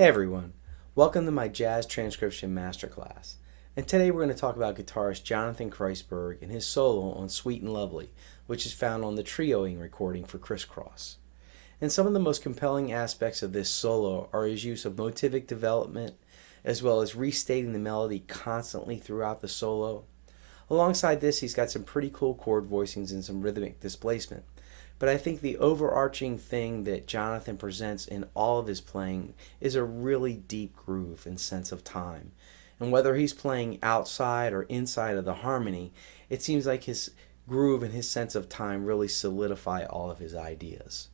Hey everyone, welcome to my Jazz Transcription Masterclass. And today we're going to talk about guitarist Jonathan Kreisberg and his solo on Sweet and Lovely, which is found on the trioing recording for Crisscross. And some of the most compelling aspects of this solo are his use of motivic development, as well as restating the melody constantly throughout the solo. Alongside this, he's got some pretty cool chord voicings and some rhythmic displacement. But I think the overarching thing that Jonathan presents in all of his playing is a really deep groove and sense of time. And whether he's playing outside or inside of the harmony, it seems like his groove and his sense of time really solidify all of his ideas.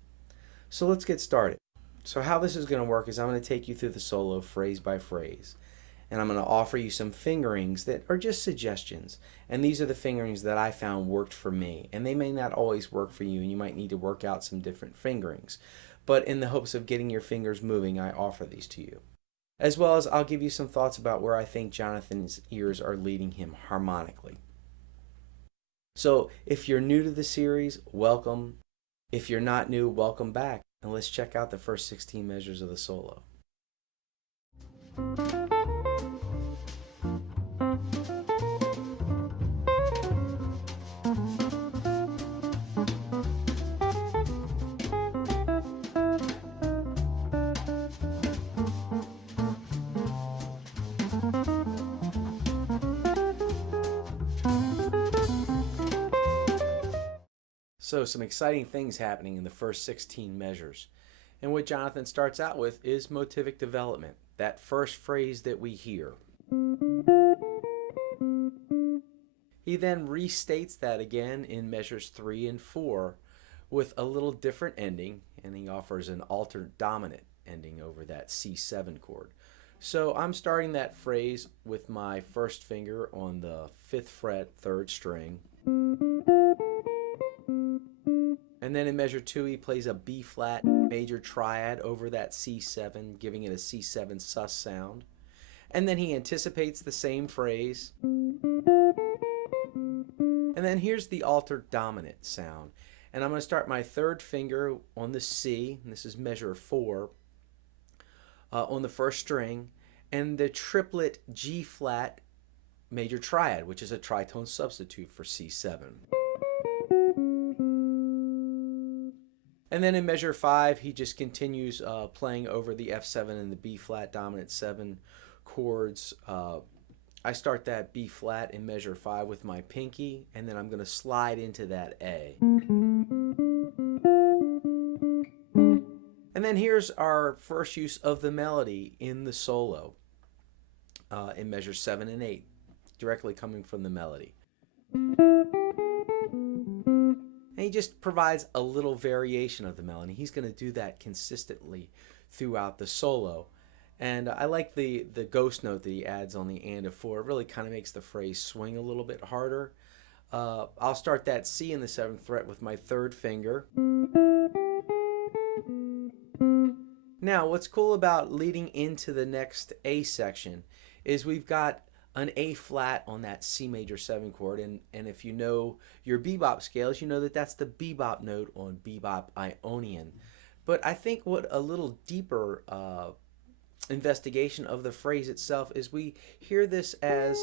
So let's get started. So how this is going to work is I'm going to take you through the solo phrase by phrase. And I'm going to offer you some fingerings that are just suggestions. And these are the fingerings that I found worked for me. And they may not always work for you, and you might need to work out some different fingerings. But in the hopes of getting your fingers moving, I offer these to you. As well as I'll give you some thoughts about where I think Jonathan's ears are leading him harmonically. So if you're new to the series, welcome. If you're not new, welcome back. And let's check out the first 16 measures of the solo. So some exciting things happening in the first 16 measures. And what Jonathan starts out with is motivic development, that first phrase that we hear. He then restates that again in measures 3 and 4 with a little different ending, and he offers an altered dominant ending over that C7 chord. So I'm starting that phrase with my first finger on the 5th fret, 3rd string. And then in measure 2, he plays a B flat major triad over that C7, giving it a C7 sus sound. And then he anticipates the same phrase. And then here's the altered dominant sound. And I'm going to start my 3rd finger on the C, and this is measure 4, on the 1st string, and the triplet G flat major triad, which is a tritone substitute for C7. And then in measure 5, he just continues playing over the F7 and the B flat dominant 7 chords. I start that B flat in measure 5 with my pinky, and then I'm going to slide into that A. And then here's our first use of the melody in the solo in measures 7 and 8, directly coming from the melody. And he just provides a little variation of the melody. He's going to do that consistently throughout the solo. And I like the ghost note that he adds on the and of 4. It really kind of makes the phrase swing a little bit harder. I'll start that C in the 7th fret with my 3rd finger. Now, what's cool about leading into the next A section is we've got an A flat on that C major 7 chord, and if you know your bebop scales, you know that that's the bebop note on bebop Ionian. But I think what a little deeper investigation of the phrase itself is we hear this as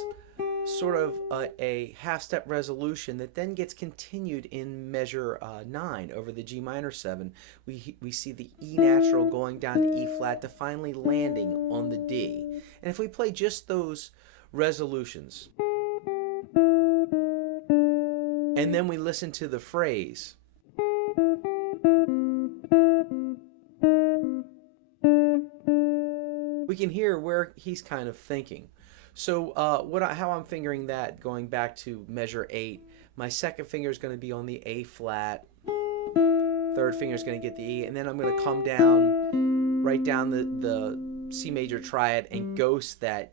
sort of a half-step resolution that then gets continued in measure 9 over the G minor 7. We see the E natural going down to E flat to finally landing on the D. And if we play just those resolutions and then we listen to the phrase, we can hear where he's kind of thinking. So how I'm fingering that, going back to measure 8, my 2nd finger is going to be on the A flat, 3rd finger is going to get the E, and then I'm going to come down, right down the C major triad and ghost that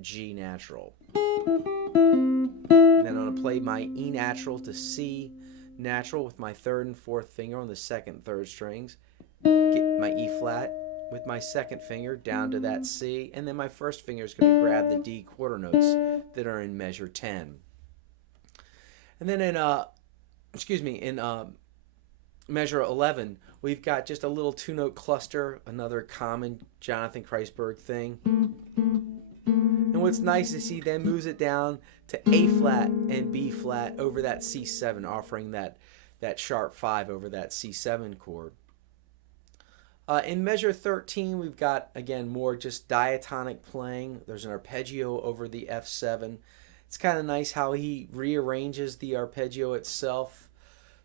G natural. And then I'm going to play my E natural to C natural with my 3rd and 4th finger on the 2nd, 3rd strings. Get my E flat with my 2nd finger down to that C, and then my 1st finger is going to grab the D quarter notes that are in measure 10. And then in measure 11, we've got just a little two-note cluster, another common Jonathan Kreisberg thing. And what's nice is he then moves it down to A flat and B flat over that C7, offering that sharp 5 over that C7 chord. In measure 13, we've got, again, more just diatonic playing. There's an arpeggio over the F7. It's kind of nice how he rearranges the arpeggio itself.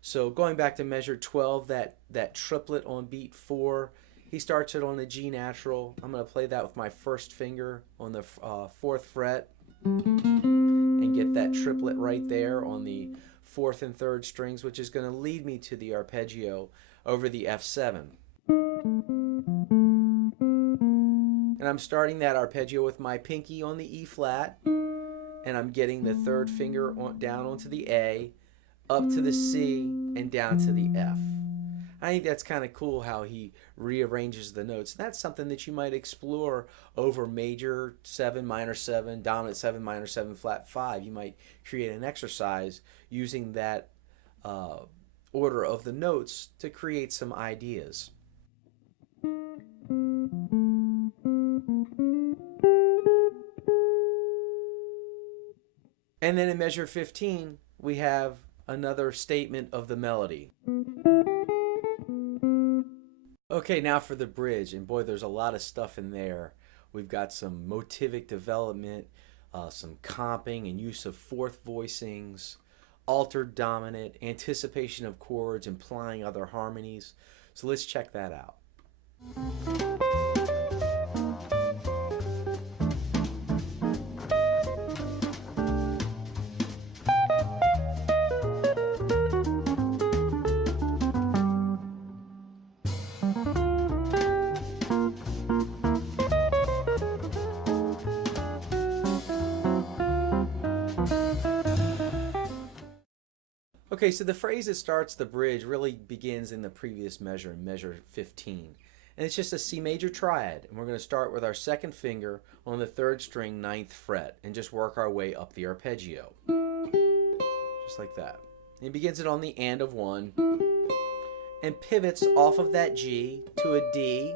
So going back to measure 12, that triplet on beat 4, he starts it on a G natural. I'm going to play that with my first finger on the 4th fret and get that triplet right there on the 4th and 3rd strings, which is going to lead me to the arpeggio over the F7. And I'm starting that arpeggio with my pinky on the E flat, and I'm getting the 3rd finger down onto the A, up to the C, and down to the F. I think that's kind of cool how he rearranges the notes. That's something that you might explore over major 7, minor 7, dominant 7, minor 7, flat 5. You might create an exercise using that order of the notes to create some ideas. And then in measure 15, we have another statement of the melody. Okay, now for the bridge. And boy, there's a lot of stuff in there. We've got some motivic development, some comping and use of 4th voicings, altered dominant, anticipation of chords, implying other harmonies. So let's check that out. Okay, so the phrase that starts the bridge really begins in the previous measure, in measure 15. And it's just a C major triad. And we're going to start with our 2nd finger on the 3rd string, 9th fret, and just work our way up the arpeggio. Just like that. And he begins it on the and of 1, and pivots off of that G to a D,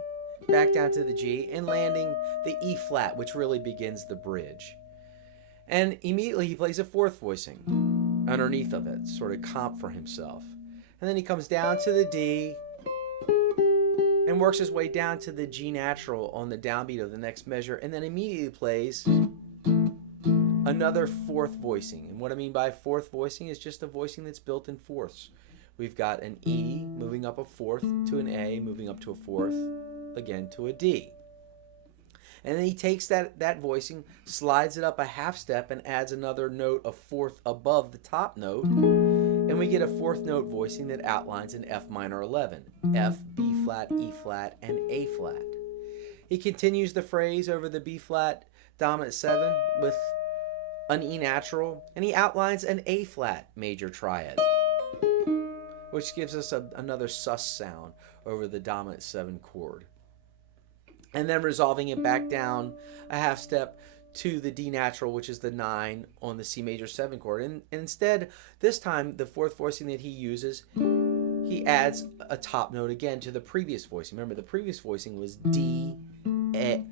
back down to the G, and landing the E flat, which really begins the bridge. And immediately he plays a 4th voicing underneath of it, sort of comp for himself. And then he comes down to the D and works his way down to the G natural on the downbeat of the next measure, and then immediately plays another 4th voicing. And what I mean by 4th voicing is just a voicing that's built in fourths. We've got an E moving up a 4th to an A, moving up to a 4th, again to a D. And then he takes that voicing, slides it up a half step, and adds another note, a 4th above the top note. And we get a 4th note voicing that outlines an F minor 11. F, B flat, E flat, and A flat. He continues the phrase over the B flat dominant 7 with an E natural, and he outlines an A flat major triad, which gives us another sus sound over the dominant 7 chord. And then resolving it back down a half step to the D natural, which is the 9 on the C major 7 chord. And instead, this time, the 4th voicing that he uses, he adds a top note again to the previous voicing. Remember, the previous voicing was E, A,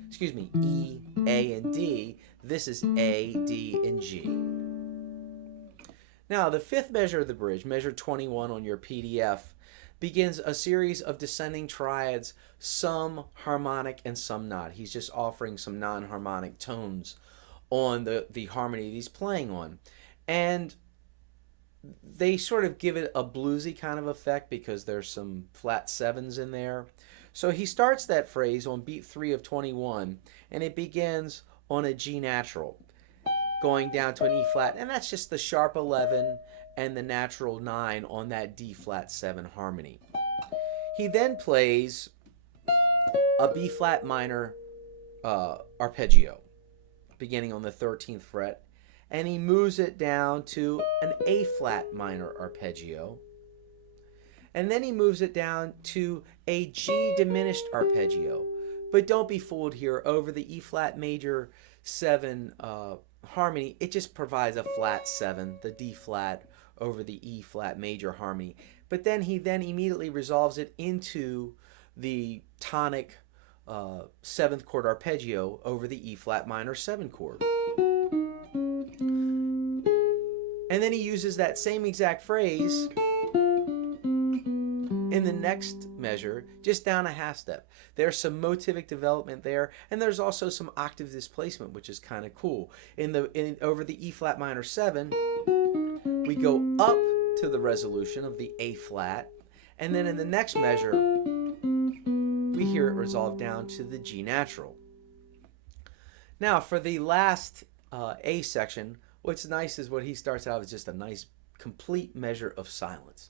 and D. This is A, D, and G. Now, the 5th measure of the bridge, measure 21 on your PDF, begins a series of descending triads, some harmonic and some not. He's just offering some non-harmonic tones on the harmony that he's playing on. And they sort of give it a bluesy kind of effect because there's some flat 7s in there. So he starts that phrase on beat 3 of 21, and it begins on a G natural, going down to an E flat, and that's just the sharp 11 and the natural 9 on that D flat 7 harmony. He then plays a B flat minor arpeggio, beginning on the 13th fret, and he moves it down to an A flat minor arpeggio, and then he moves it down to a G diminished arpeggio. But don't be fooled here. Over the E flat major 7 harmony, it just provides a flat 7, the D flat over the E flat major harmony, but then he then immediately resolves it into the tonic 7th chord arpeggio over the E flat minor 7 chord. And then he uses that same exact phrase in the next measure, just down a half step. There's some motivic development there, and there's also some octave displacement, which is kind of cool. Over the E flat minor 7, we go up to the resolution of the A flat, and then in the next measure, we hear it resolve down to the G natural. Now, for the last A section, what's nice is what he starts out with just a nice complete measure of silence.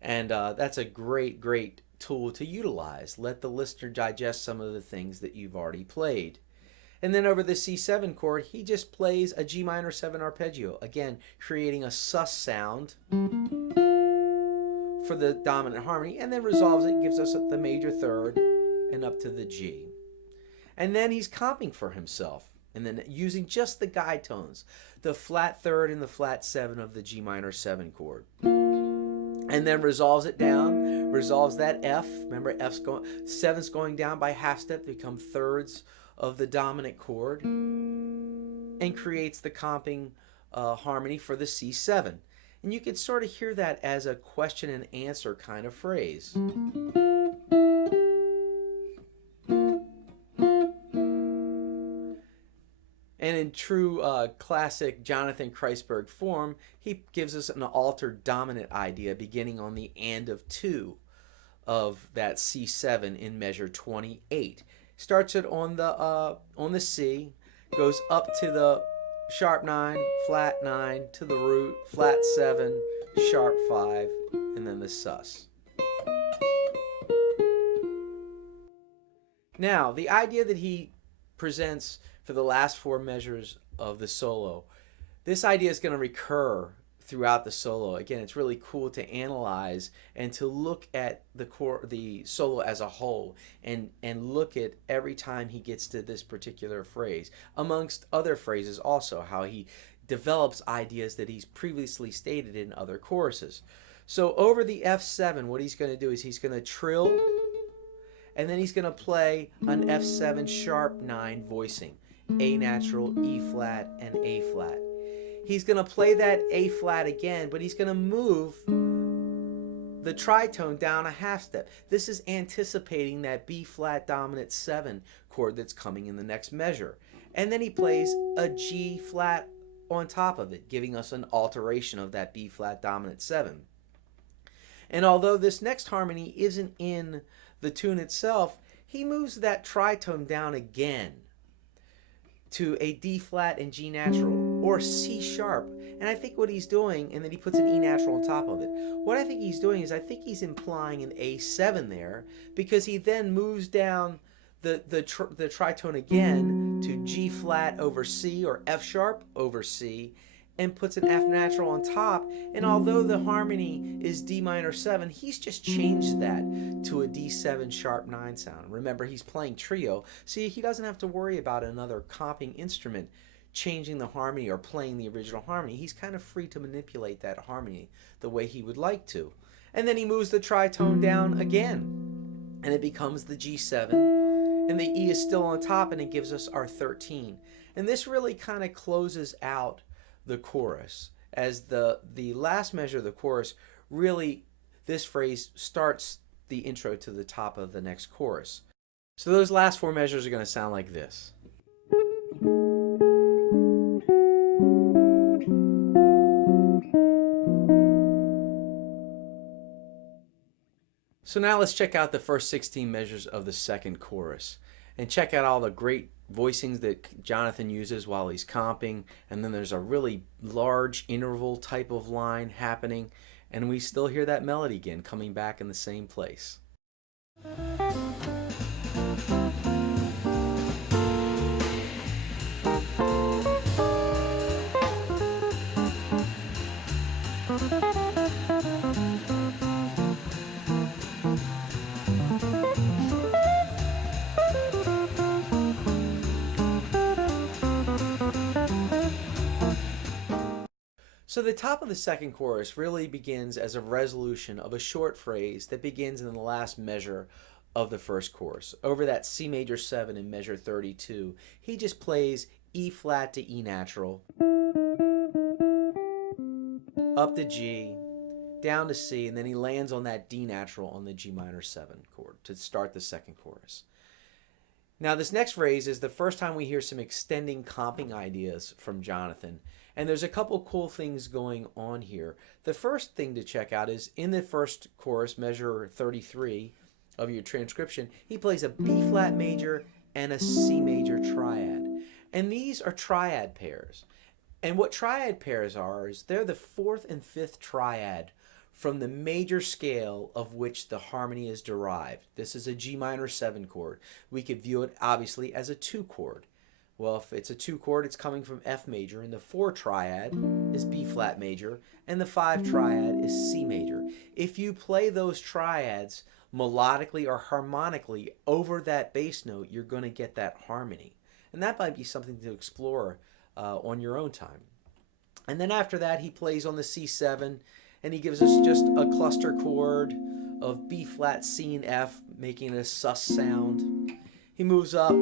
And that's a great, great tool to utilize. Let the listener digest some of the things that you've already played. And then over the C7 chord, he just plays a G minor 7 arpeggio, again, creating a sus sound for the dominant harmony, and then resolves it, gives us the major third, and up to the G. And then he's comping for himself, and then using just the guide tones, the flat third and the flat 7 of the G minor 7 chord. And then resolves it down, resolves that F. Remember, 7's going down by half step to become thirds of the dominant chord, and creates the comping harmony for the C7. And you can sort of hear that as a question and answer kind of phrase. And in true classic Jonathan Kreisberg form, he gives us an altered dominant idea beginning on the and of 2 of that C7 in measure 28. Starts it on the C, goes up to the sharp 9, flat 9, to the root, flat 7, sharp 5, and then the sus. Now, the idea that he presents for the last 4 measures of the solo, this idea is going to recur throughout the solo. Again, it's really cool to analyze and to look at the solo as a whole, and look at every time he gets to this particular phrase, amongst other phrases also, how he develops ideas that he's previously stated in other choruses. So over the F7, what he's going to do is he's going to trill, and then he's going to play an F7 sharp 9 voicing, A natural, E flat, and A flat. He's going to play that A flat again, but he's going to move the tritone down a half step. This is anticipating that B flat dominant 7 chord that's coming in the next measure. And then he plays a G flat on top of it, giving us an alteration of that B flat dominant 7. And although this next harmony isn't in the tune itself, he moves that tritone down again to a D flat and G natural, or C sharp. And I think what he's doing, and then he puts an E natural on top of it. What I think he's doing is I think he's implying an A7 there, because he then moves down the tritone again to G flat over C, or F sharp over C, and puts an F natural on top. And although the harmony is D minor 7, he's just changed that to a D7 sharp 9 sound. Remember, he's playing trio, so he doesn't have to worry about another comping instrument changing the harmony or playing the original harmony. He's kind of free to manipulate that harmony the way he would like to. And then he moves the tritone down again, and it becomes the G7, and the E is still on top, and it gives us our 13. And this really kind of closes out the chorus, as the last measure of the chorus, really this phrase starts the intro to the top of the next chorus. So those last 4 measures are going to sound like this. So now let's check out the first 16 measures of the second chorus, and check out all the great voicings that Jonathan uses while he's comping. And then there's a really large interval type of line happening, and we still hear that melody again coming back in the same place. So the top of the second chorus really begins as a resolution of a short phrase that begins in the last measure of the first chorus. Over that C major 7 in measure 32, he just plays E flat to E natural, up to G, down to C, and then he lands on that D natural on the G minor 7 chord to start the second chorus. Now this next phrase is the first time we hear some extending comping ideas from Jonathan. And there's a couple cool things going on here. The first thing to check out is in the first chorus, measure 33 of your transcription, he plays a B flat major and a C major triad. And these are triad pairs. And what triad pairs are is they're the fourth and fifth triad from the major scale of which the harmony is derived. This is a G minor 7 chord. We could view it obviously as a 2 chord. Well, if it's a 2 chord, it's coming from F major, and the 4 triad is B flat major, and the 5 triad is C major. If you play those triads melodically or harmonically over that bass note, you're going to get that harmony. And that might be something to explore on your own time. And then after that, he plays on the C7, and he gives us just a cluster chord of B flat, C, and F, making a sus sound. He moves up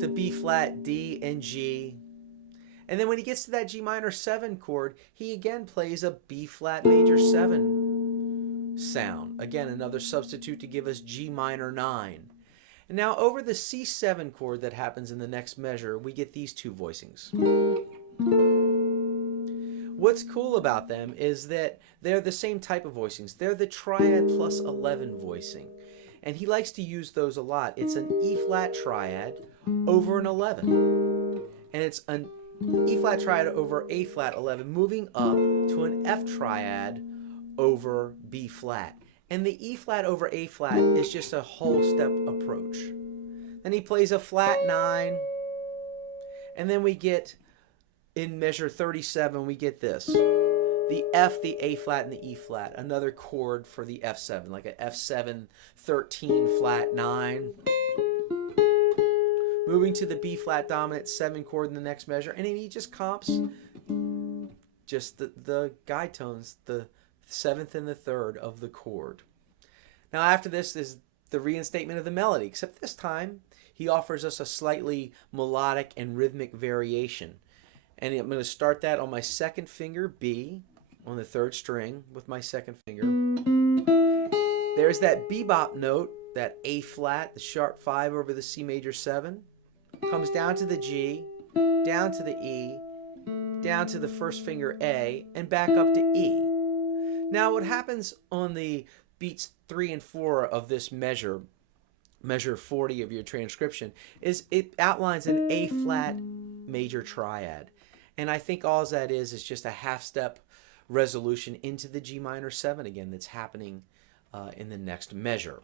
to B flat, D, and G. And then when he gets to that G minor 7 chord, he again plays a B flat major 7 sound. Again, another substitute to give us G minor 9. And now over the C7 chord that happens in the next measure, we get these two voicings. What's cool about them is that they're the same type of voicings. They're the triad plus 11 voicing. And he likes to use those a lot. It's an E flat triad over an 11. And it's an E flat triad over A flat 11, moving up to an F triad over B flat. And the E flat over A flat is just a whole step approach. Then he plays a flat 9. And then we get, in measure 37, we get this. The F, the A flat, and the E flat. Another chord for the F7, like an F7, 13, flat 9. Moving to the B flat dominant 7 chord in the next measure. And then he just comps just the guide tones, the 7th and the 3rd of the chord. Now after this is the reinstatement of the melody, except this time he offers us a slightly melodic and rhythmic variation. And I'm going to start that on my second finger, B, on the 3rd string with my second finger. There's that bebop note, that A flat, the sharp 5 over the C major 7. Comes down to the G, down to the E, down to the first finger A, and back up to E. Now what happens on the beats 3 and 4 of this measure 40 of your transcription, is it outlines an A flat major triad. And I think all that is just a half step resolution into the G minor 7 again that's happening in the next measure.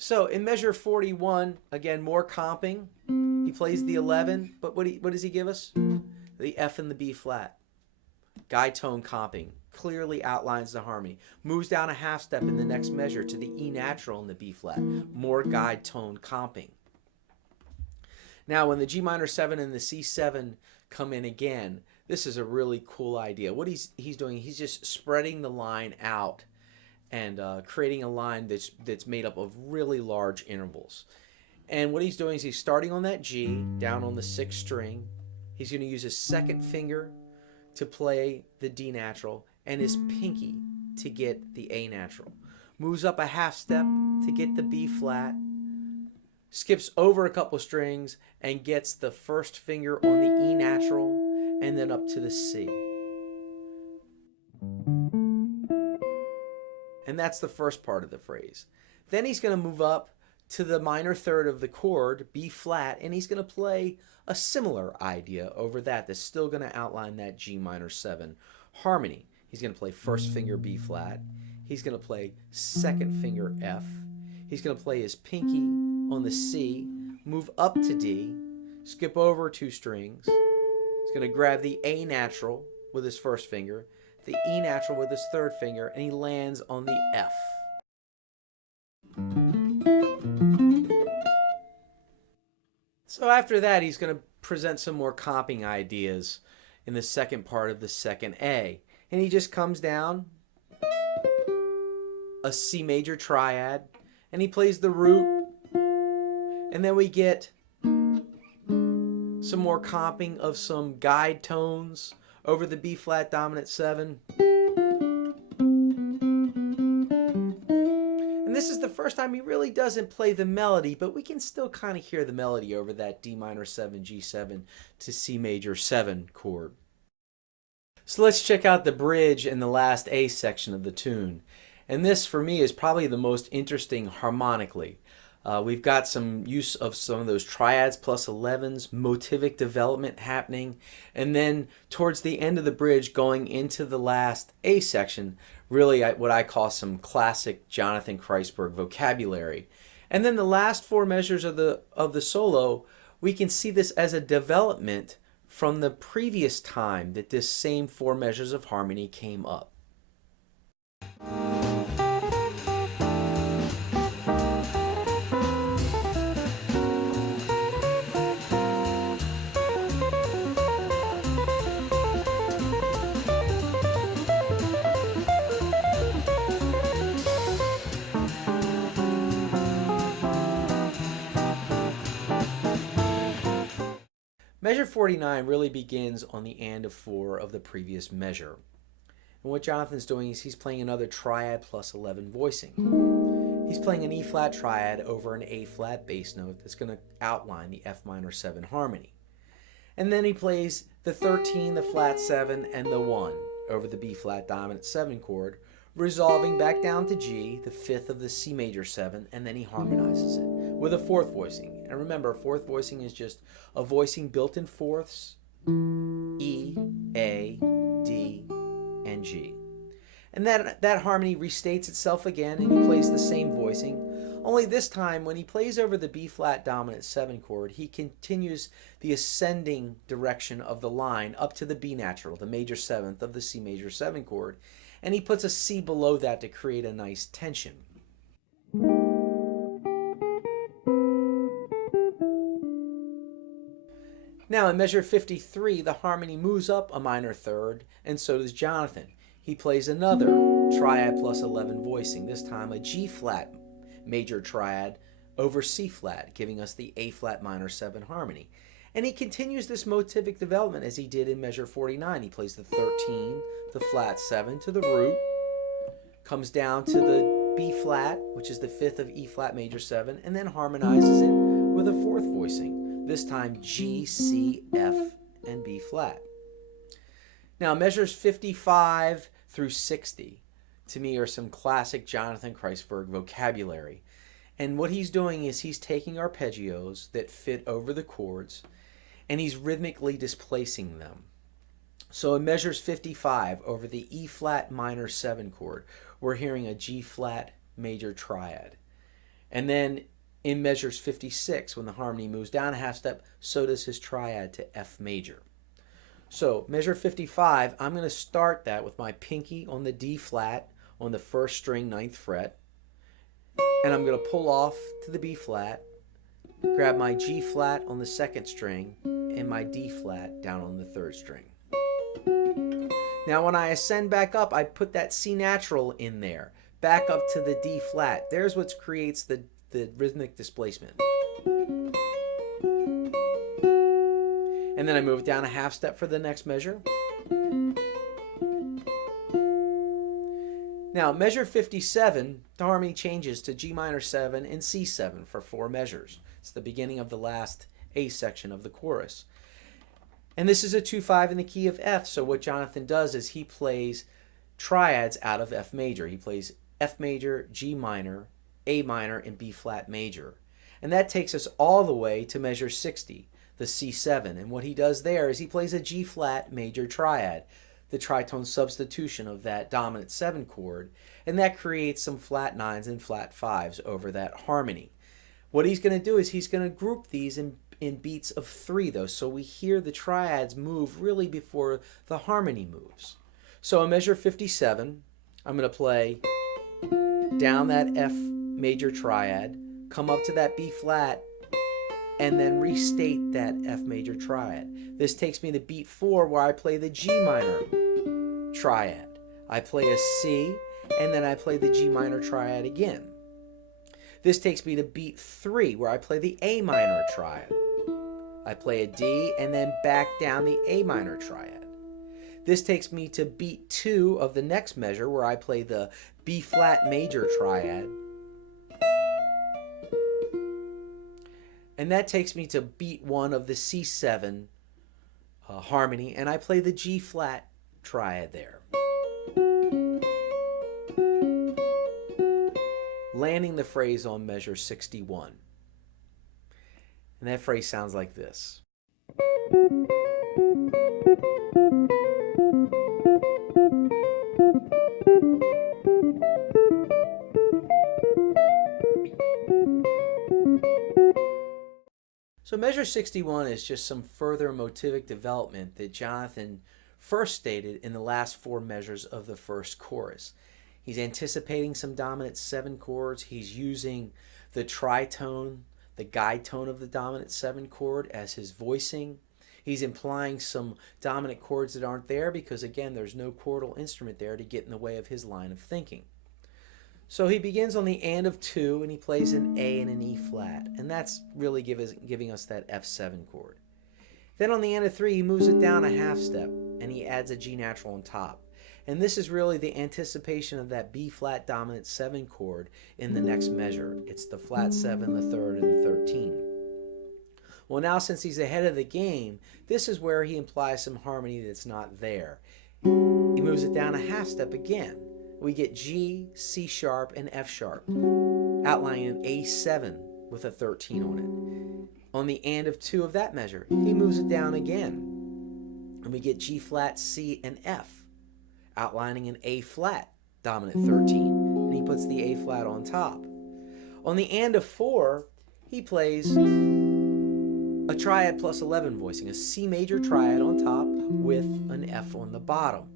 So in measure 41, again, more comping. He plays the 11, but what does he give us? The F and the B flat. Guide tone comping. Clearly outlines the harmony. Moves down a half step in the next measure to the E natural and the B flat. More guide tone comping. Now when the G minor 7 and the C7 come in again, this is a really cool idea. What he's doing, he's just spreading the line out and creating a line that's made up of really large intervals. And what he's doing is he's starting on that G, down on the 6th string. He's going to use his second finger to play the D natural and his pinky to get the A natural. Moves up a half step to get the B flat. Skips over a couple strings and gets the first finger on the E natural and then up to the C. And that's the first part of the phrase. Then he's going to move up to the minor 3rd of the chord, B flat, and he's going to play a similar idea over that that's still going to outline that G minor 7 harmony. He's going to play first finger B flat. He's going to play second finger F. He's going to play his pinky on the C, move up to D, skip over 2 strings. He's going to grab the A natural with his first finger, the E natural with his 3rd finger, and he lands on the F. So after that, he's going to present some more comping ideas in the second part of the second A. And he just comes down a C major triad, and he plays the root, and then we get some more comping of some guide tones over the B flat dominant 7. And this is the first time he really doesn't play the melody, but we can still kind of hear the melody over that D minor 7, G7 to C major 7 chord. So let's check out the bridge and the last A section of the tune. And this, for me, is probably the most interesting harmonically. We've got some use of some of those triads plus 11s, motivic development happening, and then towards the end of the bridge going into the last A section, really what I call some classic Jonathan Kreisberg vocabulary. And then the last 4 measures of the solo, we can see this as a development from the previous time that this same 4 measures of harmony came up. Measure 49 really begins on the and of 4 of the previous measure. And what Jonathan's doing is he's playing another triad plus 11 voicing. He's playing an E flat triad over an A flat bass note that's going to outline the F minor 7 harmony. And then he plays the 13, the flat 7, and the 1 over the B flat dominant 7 chord, resolving back down to G, the 5th of the C major 7, and then he harmonizes it with a 4th voicing. And remember, 4th voicing is just a voicing built in 4ths, E, A, D, and G. And that harmony restates itself again, and he plays the same voicing. Only this time, when he plays over the B flat dominant 7 chord, he continues the ascending direction of the line up to the B natural, the major 7th of the C major 7 chord, and he puts a C below that to create a nice tension. Now in measure 53, the harmony moves up a minor 3rd, and so does Jonathan. He plays another triad plus 11 voicing, this time a G flat major triad over C flat, giving us the A flat minor 7 harmony. And he continues this motivic development as he did in measure 49. He plays the 13, the flat 7 to the root, comes down to the B flat, which is the 5th of E flat major 7, and then harmonizes it with a 4th voicing, this time G, C, F, and B flat. Now measures 55 through 60 to me are some classic Jonathan Kreisberg vocabulary. And what he's doing is he's taking arpeggios that fit over the chords and he's rhythmically displacing them. So in measures 55 over the E flat minor 7 chord, we're hearing a G flat major triad. And then in measures 56, when the harmony moves down a half step, so does his triad to F major. So measure 55, I'm going to start that with my pinky on the D flat on the 1st string 9th fret, and I'm going to pull off to the B flat, grab my G flat on the 2nd string, and my D flat down on the 3rd string. Now when I ascend back up, I put that C natural in there, back up to the D flat. There's what creates the rhythmic displacement. And then I move down a half step for the next measure. Now, measure 57, the harmony changes to G minor 7 and C7 for 4 measures. It's the beginning of the last A section of the chorus. And this is a 2-5 in the key of F, so what Jonathan does is he plays triads out of F major. He plays F major, G minor, A minor, and B flat major. And that takes us all the way to measure 60, the C7. And what he does there is he plays a G flat major triad, the tritone substitution of that dominant 7 chord, and that creates some flat 9s and flat 5s over that harmony. What he's going to do is he's going to group these in beats of 3, though, so we hear the triads move really before the harmony moves. So in measure 57, I'm going to play down that F major triad, come up to that B flat, and then restate that F major triad. This takes me to beat 4 where I play the G minor triad. I play a C, and then I play the G minor triad again. This takes me to beat 3 where I play the A minor triad. I play a D and then back down the A minor triad. This takes me to beat 2 of the next measure where I play the B flat major triad. And that takes me to beat 1 of the C7 harmony, and I play the G flat triad there. Landing the phrase on measure 61. And that phrase sounds like this. So measure 61 is just some further motivic development that Jonathan first stated in the last 4 measures of the first chorus. He's anticipating some dominant 7 chords. He's using the tritone, the guide tone of the dominant 7 chord as his voicing. He's implying some dominant chords that aren't there because, again, there's no chordal instrument there to get in the way of his line of thinking. So he begins on the and of 2, and he plays an A and an E flat, and that's really giving us that F7 chord. Then on the and of 3, he moves it down a half step, and he adds a G natural on top. And this is really the anticipation of that B flat dominant 7 chord in the next measure. It's the flat 7, the 3rd, and the 13. Well, now since he's ahead of the game, this is where he implies some harmony that's not there. He moves it down a half step again. We get G, C sharp, and F sharp, outlining an A7 with a 13 on it. On the and of 2 of that measure, he moves it down again, and we get G flat, C, and F, outlining an A flat dominant 13, and he puts the A flat on top. On the and of 4, he plays a triad plus 11 voicing, a C major triad on top with an F on the bottom.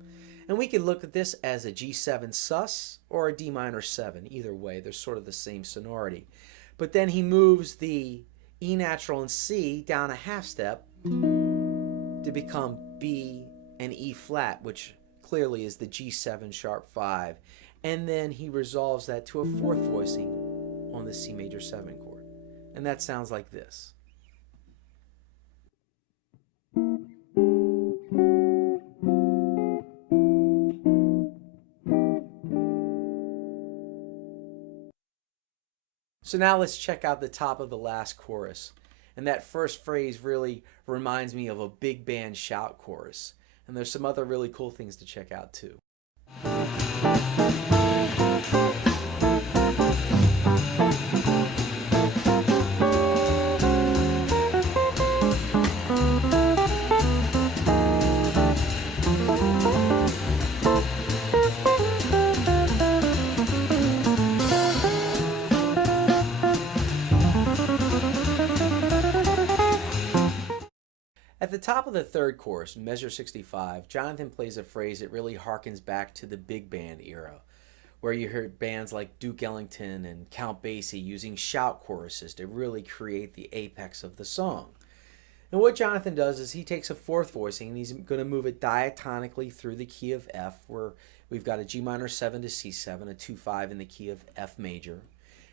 And we could look at this as a G7 sus or a D minor 7. Either way, they're sort of the same sonority. But then he moves the E natural and C down a half step to become B and E flat, which clearly is the G7 sharp 5. And then he resolves that to a 4th voicing on the C major 7 chord. And that sounds like this. So now let's check out the top of the last chorus. And that first phrase really reminds me of a big band shout chorus. And there's some other really cool things to check out too. At the top of the 3rd chorus, measure 65, Jonathan plays a phrase that really harkens back to the big band era, where you heard bands like Duke Ellington and Count Basie using shout choruses to really create the apex of the song. And what Jonathan does is he takes a 4th voicing and he's going to move it diatonically through the key of F, where we've got a G minor 7 to C7, a 2-5 in the key of F major.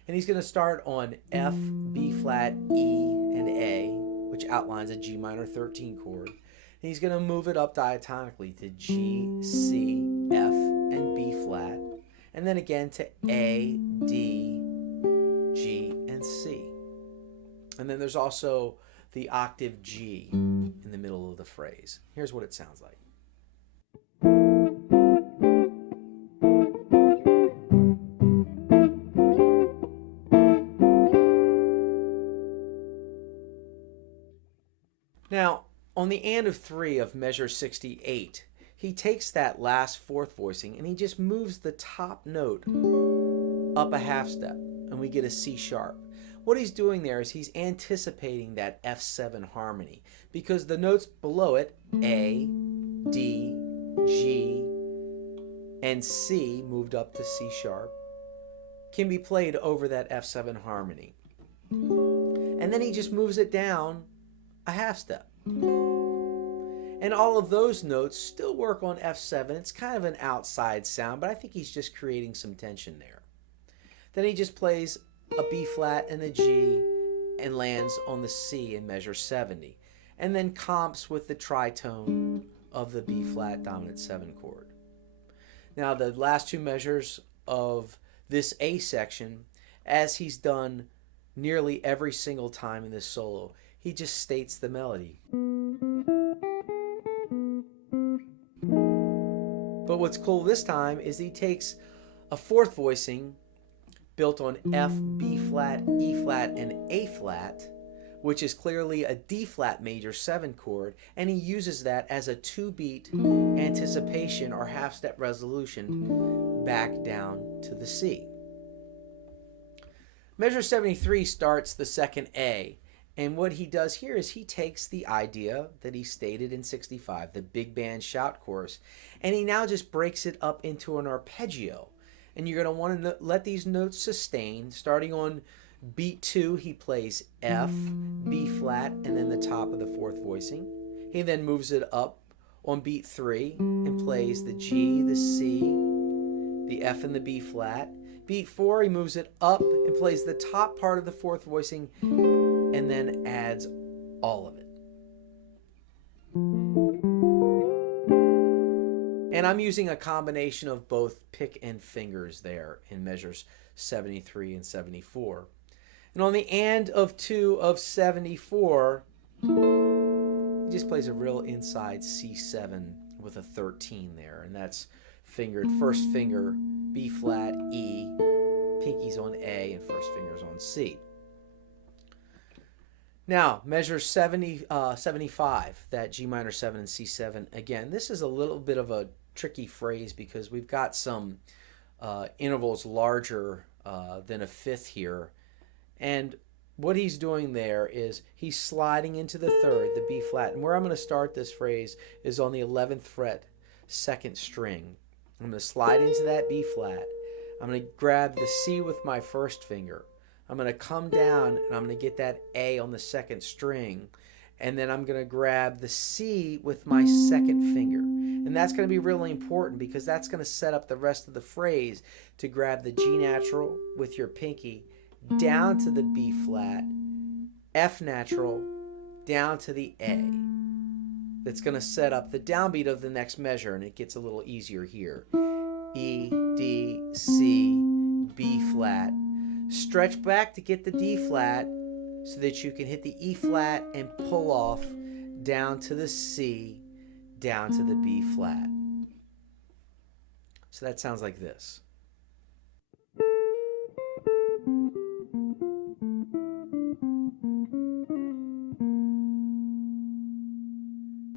And he's going to start on F, B flat, E, and A, which outlines a G minor 13 chord. And he's going to move it up diatonically to G, C, F, and B flat, and then again to A, D, G, and C. And then there's also the octave G in the middle of the phrase. Here's what it sounds like. Now, on the and of 3 of measure 68, he takes that last 4th voicing and he just moves the top note up a half step, and we get a C sharp. What he's doing there is he's anticipating that F7 harmony, because the notes below it, A, D, G, and C, moved up to C sharp, can be played over that F7 harmony. and then he just moves it down a half step. And all of those notes still work on F7. It's kind of an outside sound, but I think he's just creating some tension there. Then he just plays a B flat and a G and lands on the C in measure 70, and then comps with the tritone of the B flat dominant 7 chord. Now the last two measures of this A section, as he's done nearly every single time in this solo, he just states the melody. But what's cool this time is he takes a fourth voicing built on F, B flat, E flat, and A flat, which is clearly a D flat major 7 chord, and he uses that as a 2-beat anticipation or half-step resolution back down to the C. Measure 73 starts the second A, and what he does here is he takes the idea that he stated in 65, the big band shout chorus, and he now just breaks it up into an arpeggio. And you're going to want to let these notes sustain. Starting on beat 2, he plays F, B flat, and then the top of the fourth voicing. He then moves it up on beat 3 and plays the G, the C, the F, and the B flat. Beat 4, he moves it up and plays the top part of the fourth voicing and then adds all of it. And I'm using a combination of both pick and fingers there in measures 73 and 74. And on the end of 2 of 74, he just plays a real inside C7 with a 13 there. And that's fingered first finger B flat, E, pinkies on A, and first fingers on C. Now, measure 75, that G minor 7 and C7. Again, this is a little bit of a tricky phrase because we've got some intervals larger than a fifth here. And what he's doing there is he's sliding into the third, the B flat. And where I'm going to start this phrase is on the 11th fret, second string. I'm going to slide into that B flat. I'm going to grab the C with my first finger. I'm going to come down and I'm going to get that A on the second string. And then I'm going to grab the C with my second finger. And that's going to be really important because that's going to set up the rest of the phrase to grab the G natural with your pinky down to the B flat, F natural, down to the A. That's going to set up the downbeat of the next measure, and it gets a little easier here. E, D, C, B flat. Stretch back to get the D flat so that you can hit the E flat and pull off down to the C, down to the B flat. So that sounds like this.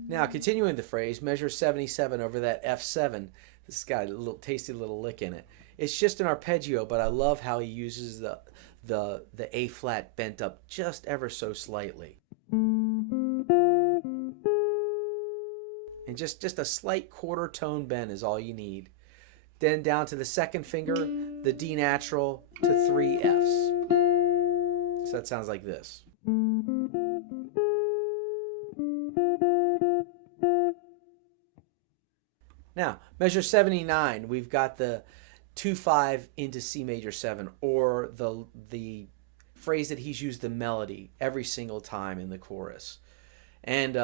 Now, continuing the phrase, measure 77 over that F7. This has got a little tasty little lick in it. It's just an arpeggio, but I love how he uses the A flat bent up just ever so slightly. And just a slight quarter tone bend is all you need. Then down to the second finger, the D natural to 3 Fs. So that sounds like this. Now, measure 79, we've got the 2-5 into C major 7, or the phrase that he's used the melody every single time in the chorus. And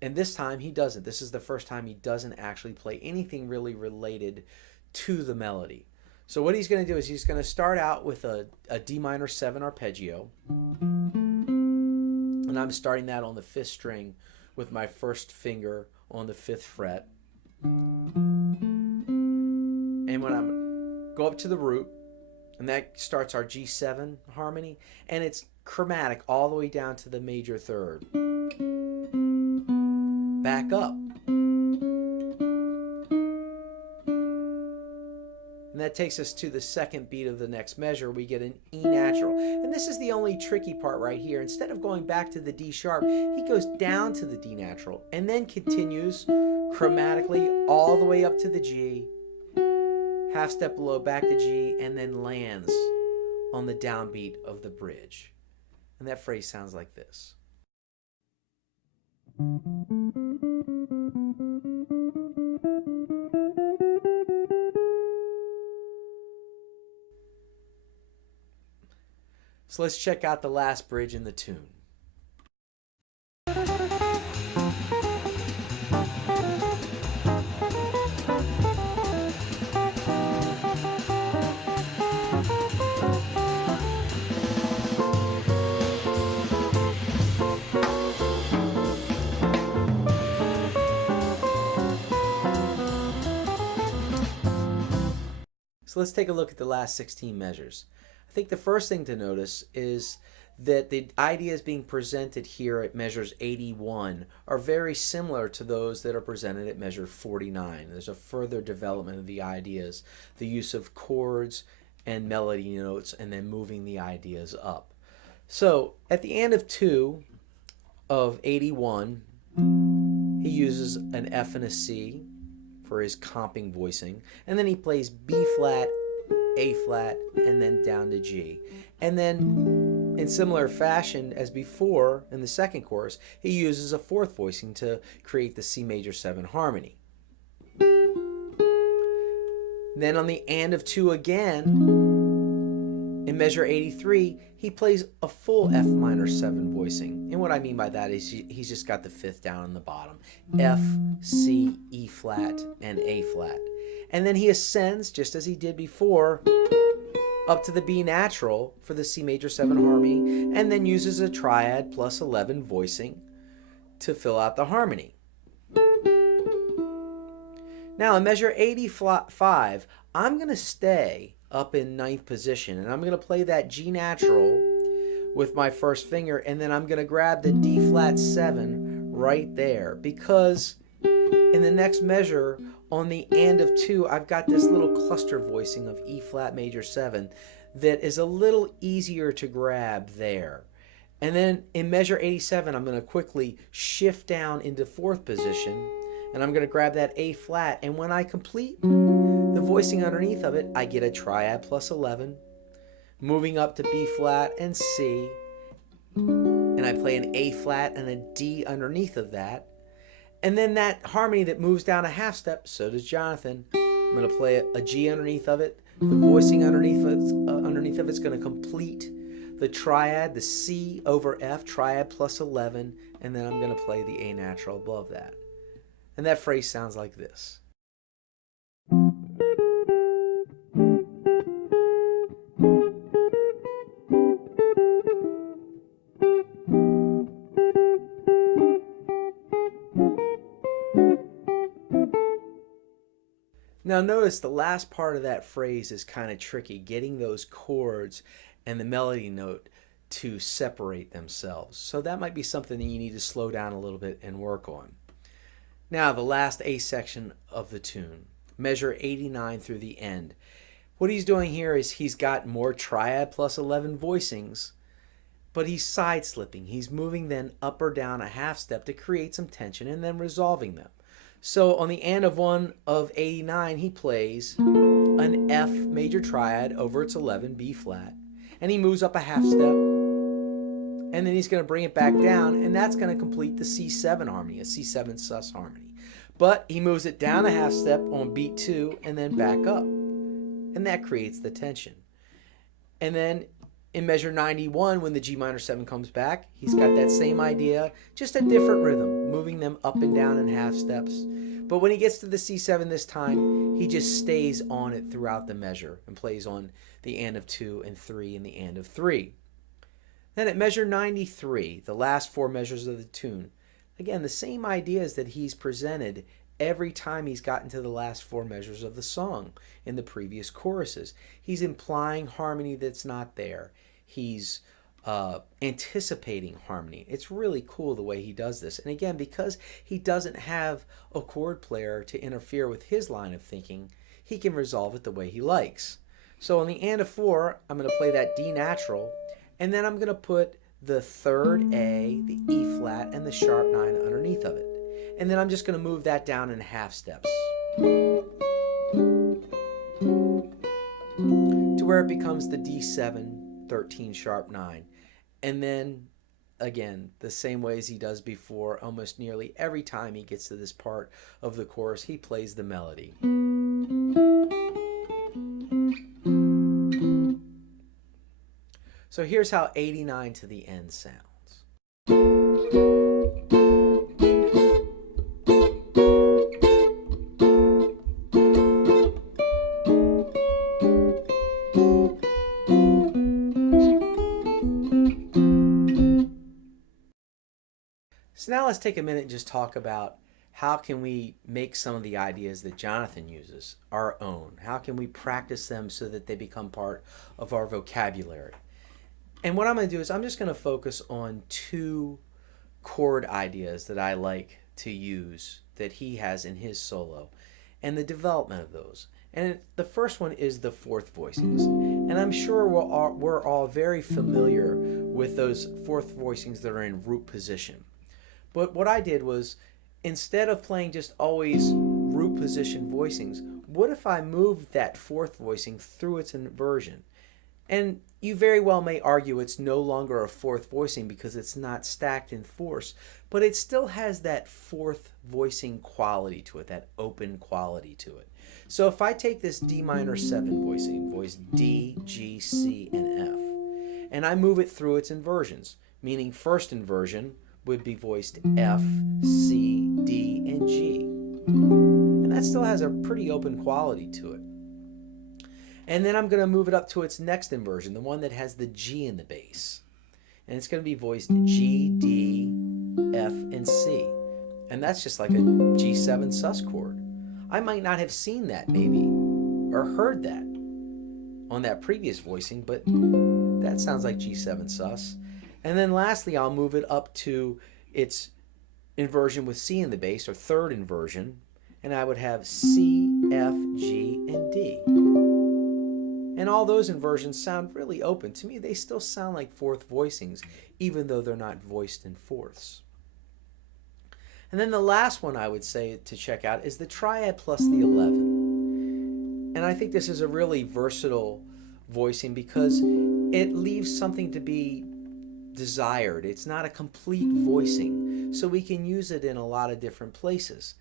this time he doesn't. This is the first time he doesn't actually play anything really related to the melody. So what he's going to do is he's going to start out with a D minor 7 arpeggio. And I'm starting that on the 5th string with my first finger on the 5th fret. And when I'm go up to the root, and that starts our G7 harmony, and it's chromatic all the way down to the major 3rd. Back up. And that takes us to the second beat of the next measure. We get an E natural. And this is the only tricky part right here. Instead of going back to the D sharp, he goes down to the D natural and then continues chromatically all the way up to the G, half step below, back to G, and then lands on the downbeat of the bridge. And that phrase sounds like this. So let's check out the last bridge in the tune. So let's take a look at the last 16 measures. I think the first thing to notice is that the ideas being presented here at measures 81 are very similar to those that are presented at measure 49. There's a further development of the ideas, the use of chords and melody notes, and then moving the ideas up. So at the end of 2 of 81, he uses an F and a C for his comping voicing, and then he plays B flat, A flat, and then down to G. And then in similar fashion as before in the second chorus, he uses a fourth voicing to create the C major 7 harmony. Then on the and of 2 again, in measure 83, he plays a full F minor 7 voicing. And what I mean by that is he's just got the fifth down on the bottom. F, C, E flat, and A flat. And then he ascends, just as he did before, up to the B natural for the C major 7 harmony, and then uses a triad plus 11 voicing to fill out the harmony. Now in measure 85, I'm going to stay up in 9th position, and I'm going to play that G natural with my first finger, and then I'm going to grab the D flat 7 right there, because in the next measure on the and of 2, I've got this little cluster voicing of E flat major 7 that is a little easier to grab there. And then in measure 87, I'm going to quickly shift down into 4th position, and I'm going to grab that A flat, and when I complete the voicing underneath of it, I get a triad plus 11, moving up to B flat and C, and I play an A flat and a D underneath of that. And then that harmony that moves down a half step, so does Jonathan. I'm going to play a G underneath of it. The voicing underneath of it's going to complete the triad, the C over F, triad plus 11, and then I'm going to play the A natural above that. And that phrase sounds like this. Now notice the last part of that phrase is kind of tricky, getting those chords and the melody note to separate themselves. So that might be something that you need to slow down a little bit and work on. Now the last A section of the tune, measure 89 through the end. What he's doing here is he's got more triad plus 11 voicings, but he's side slipping. He's moving then up or down a half step to create some tension and then resolving them. So on the and of 1 of 89, he plays an F major triad over its 11, B flat, and he moves up a half step, and then he's going to bring it back down, and that's going to complete the C7 harmony, a C7 sus harmony. But he moves it down a half step on beat 2 and then back up, and that creates the tension. And then in measure 91, when the G minor 7 comes back, he's got that same idea, just a different rhythm, moving them up and down in half steps. But when he gets to the C7 this time, he just stays on it throughout the measure and plays on the and of 2 and 3 and the and of 3. Then at measure 93, the last 4 measures of the tune, again, the same ideas that he's presented every time he's gotten to the last 4 measures of the song in the previous choruses. He's implying harmony that's not there. He's anticipating harmony. It's really cool the way he does this. And again, because he doesn't have a chord player to interfere with his line of thinking, he can resolve it the way he likes. So on the and of 4, I'm going to play that D natural, and then I'm going to put the third A, the E flat, and the sharp 9 underneath of it. And then I'm just going to move that down in half steps to where it becomes the D7 13 sharp 9. And then again, the same way as he does before, almost nearly every time he gets to this part of the chorus, he plays the melody. So here's how 89 to the end sounds. So now let's take a minute and just talk about how can we make some of the ideas that Jonathan uses our own? How can we practice them so that they become part of our vocabulary? And what I'm going to do is I'm just going to focus on 2 chord ideas that I like to use that he has in his solo and the development of those. And the first one is the 4th voicings. And I'm sure we're all very familiar with those 4th voicings that are in root position. But what I did was, instead of playing just always root position voicings, what if I moved that 4th voicing through its inversion? And you very well may argue it's no longer a 4th voicing because it's not stacked in force, but it still has that 4th voicing quality to it, that open quality to it. So if I take this D minor 7 voicing, voice D, G, C, and F, and I move it through its inversions, meaning first inversion would be voiced F, C, D, and G. And that still has a pretty open quality to it. And then I'm going to move it up to its next inversion, the one that has the G in the bass. And it's going to be voiced G, D, F, and C. And that's just like a G7 sus chord. I might not have seen that maybe, or heard that on that previous voicing, but that sounds like G7 sus. And then lastly, I'll move it up to its inversion with C in the bass, or third inversion, and I would have C, F, G, and D. And all those inversions sound really open. To me, they still sound like 4th voicings, even though they're not voiced in 4ths. And then the last one I would say to check out is the triad plus the 11. And I think this is a really versatile voicing because it leaves something to be desired. It's not a complete voicing, so we can use it in a lot of different places.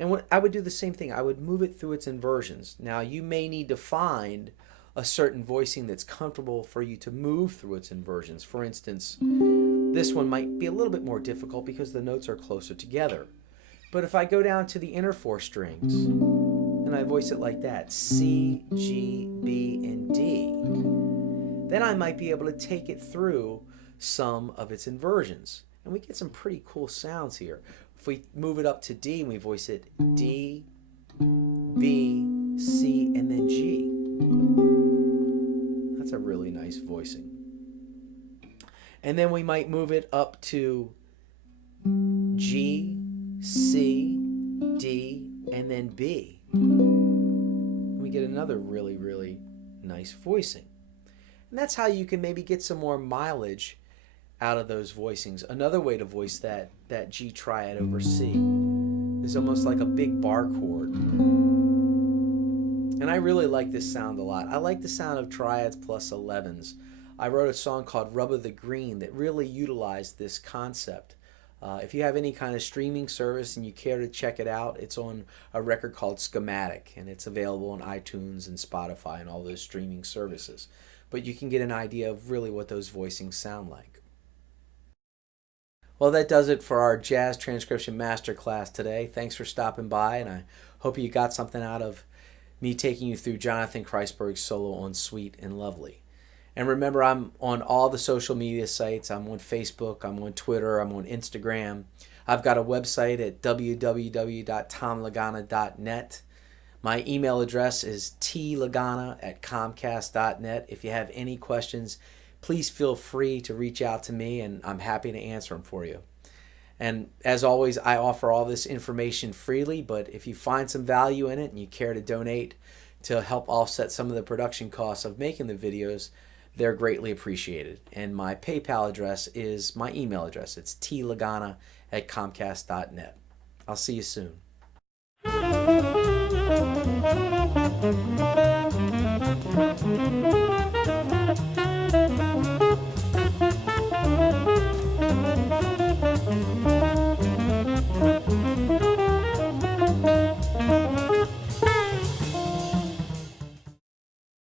And I would do the same thing. I would move it through its inversions. Now, you may need to find a certain voicing that's comfortable for you to move through its inversions. For instance, this one might be a little bit more difficult because the notes are closer together. But if I go down to the inner 4 strings and I voice it like that, C, G, B, and D, then I might be able to take it through some of its inversions. And we get some pretty cool sounds here. If we move it up to D and we voice it D, B, C, and then G. That's a really nice voicing. And then we might move it up to G, C, D, and then B. We get another really, really nice voicing. And that's how you can maybe get some more mileage out of those voicings. Another way to voice that G triad over C is almost like a big bar chord. And I really like this sound a lot. I like the sound of triads plus 11s. I wrote a song called Rub of the Green that really utilized this concept. If you have any kind of streaming service and you care to check it out, it's on a record called Schematic, and it's available on iTunes and Spotify and all those streaming services. But you can get an idea of really what those voicings sound like. Well, that does it for our Jazz Transcription Masterclass today. Thanks for stopping by, and I hope you got something out of me taking you through Jonathan Kreisberg's solo on Sweet and Lovely. And remember, I'm on all the social media sites. I'm on Facebook, I'm on Twitter, I'm on Instagram. I've got a website at www.tomlagana.net. My email address is tlagana@comcast.net. If you have any questions, please feel free to reach out to me, and I'm happy to answer them for you. And as always, I offer all this information freely, but if you find some value in it and you care to donate to help offset some of the production costs of making the videos, they're greatly appreciated. And my PayPal address is my email address. It's tlagana@comcast.net. I'll see you soon.